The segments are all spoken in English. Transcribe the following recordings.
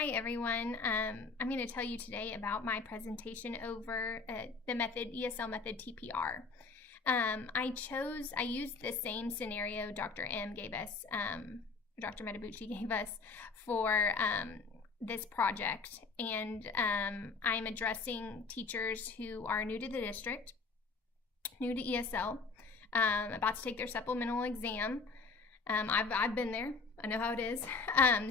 Hi everyone. I'm going to tell you today about my presentation over the ESL method TPR. I used the same scenario Dr. Metabucci gave us for this project, and I'm addressing teachers who are new to the district, new to ESL, about to take their supplemental exam. I've been there. I know how it is.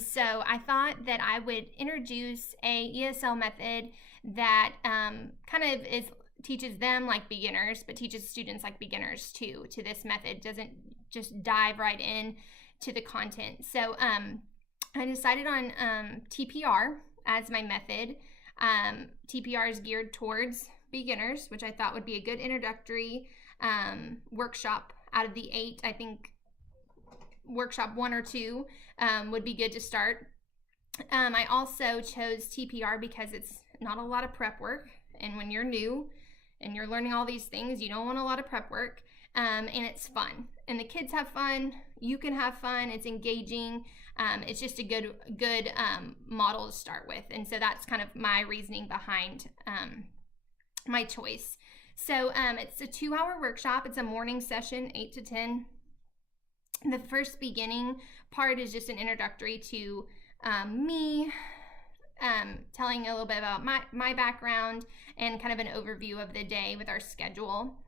So I thought that I would introduce a ESL method that kind of teaches them like beginners, but teaches students like beginners too to this method. Doesn't just dive right in to the content. So I decided on TPR as my method. TPR is geared towards beginners, which I thought would be a good introductory workshop. Out of the 8, I think workshop 1 or 2 would be good to start. I also chose TPR because it's not a lot of prep work, and when you're new and you're learning all these things, you don't want a lot of prep work, and it's fun, and the kids have fun, you can have fun, it's engaging. It's just a good model to start with, and so that's kind of my reasoning behind my choice. So it's a 2-hour workshop. It's a morning session, 8 to 10. The first beginning part is just an introductory to me, telling a little bit about my background and kind of an overview of the day with our schedule.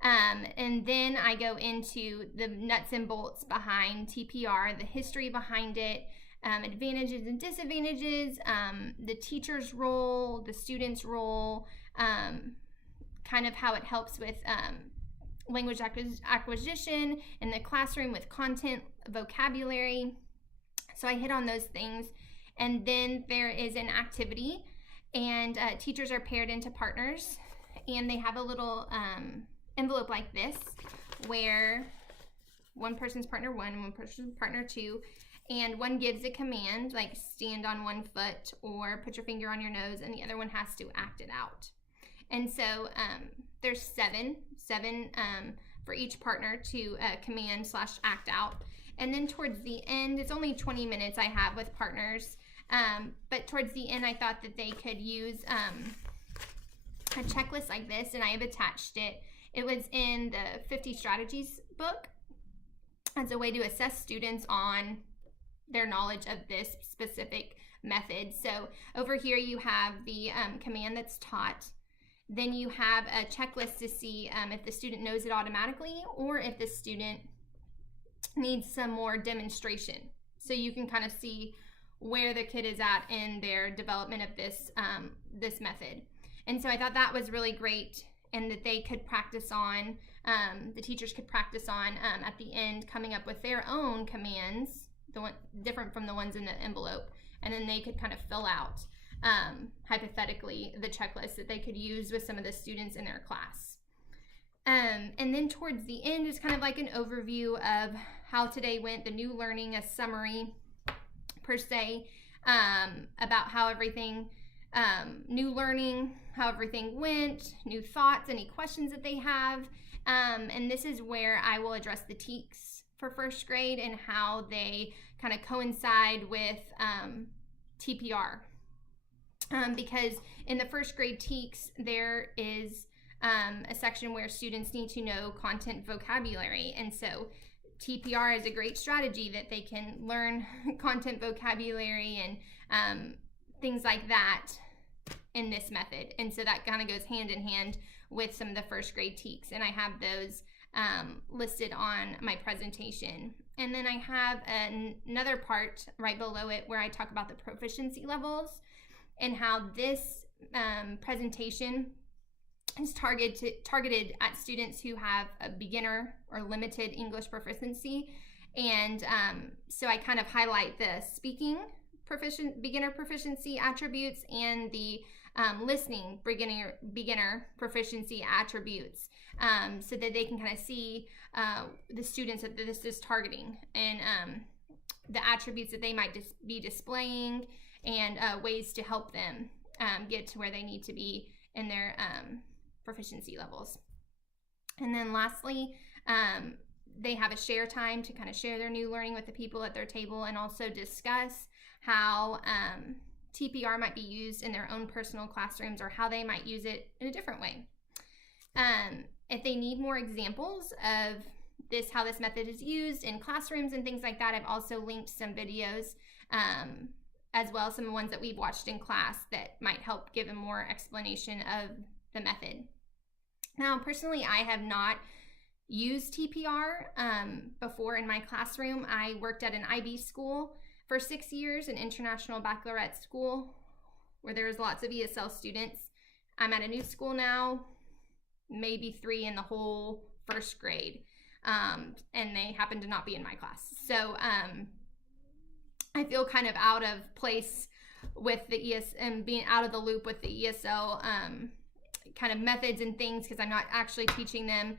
And then I go into the nuts and bolts behind TPR, the history behind it, advantages and disadvantages, the teacher's role, the student's role, kind of how it helps with language acquisition in the classroom with content, vocabulary. So I hit on those things. And then there is an activity, and teachers are paired into partners, and they have a little envelope like this where one person's partner 1 and one person's partner 2, and one gives a command like stand on one foot or put your finger on your nose, and the other one has to act it out. And so there's seven for each partner to command/act out. And then towards the end, it's only 20 minutes I have with partners, but towards the end I thought that they could use a checklist like this, and I have attached it. It was in the 50 Strategies book as a way to assess students on their knowledge of this specific method. So over here you have the command that's taught. Then you have a checklist to see if the student knows it automatically or if the student needs some more demonstration. So you can kind of see where the kid is at in their development of this method. And so I thought that was really great, and that they could practice on, the teachers could practice on at the end, coming up with their own commands, different from the ones in the envelope, and then they could kind of fill out hypothetically the checklist that they could use with some of the students in their class. And then towards the end is kind of like an overview of how today went, the new learning, a summary per se, about how everything, new learning, how everything went, new thoughts, any questions that they have. And this is where I will address the TEKS for first grade and how they kind of coincide with TPR. Because in the first grade TEKS, there is a section where students need to know content vocabulary. And so TPR is a great strategy that they can learn content vocabulary and things like that in this method. And so that kind of goes hand in hand with some of the first grade TEKS. And I have those listed on my presentation. And then I have another part right below it where I talk about the proficiency levels, and how this presentation is targeted at students who have a beginner or limited English proficiency. And so I kind of highlight the speaking beginner proficiency attributes and the listening beginner proficiency attributes, so that they can kind of see the students that this is targeting, and the attributes that they might be displaying, and ways to help them get to where they need to be in their proficiency levels. And then lastly, they have a share time to kind of share their new learning with the people at their table, and also discuss how TPR might be used in their own personal classrooms or how they might use it in a different way. If they need more examples of this, how this method is used in classrooms and things like that, I've also linked some videos as well, some ones that we've watched in class that might help give a more explanation of the method. Now, personally, I have not used TPR before in my classroom. I worked at an IB school for 6 years, an international baccalaureate school where there's lots of ESL students. I'm at a new school now, maybe 3 in the whole first grade, and they happen to not be in my class. So I feel kind of out of place with the and being out of the loop with the ESL kind of methods and things, because I'm not actually teaching them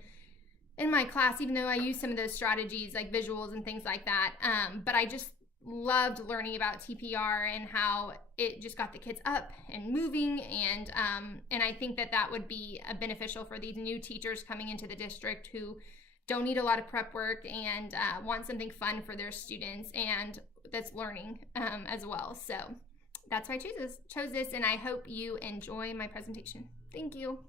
in my class, even though I use some of those strategies like visuals and things like that. But I just loved learning about TPR and how it just got the kids up and moving, and I think that would be beneficial for these new teachers coming into the district who don't need a lot of prep work and want something fun for their students and that's learning as well. So that's why I chose this, and I hope you enjoy my presentation. Thank you.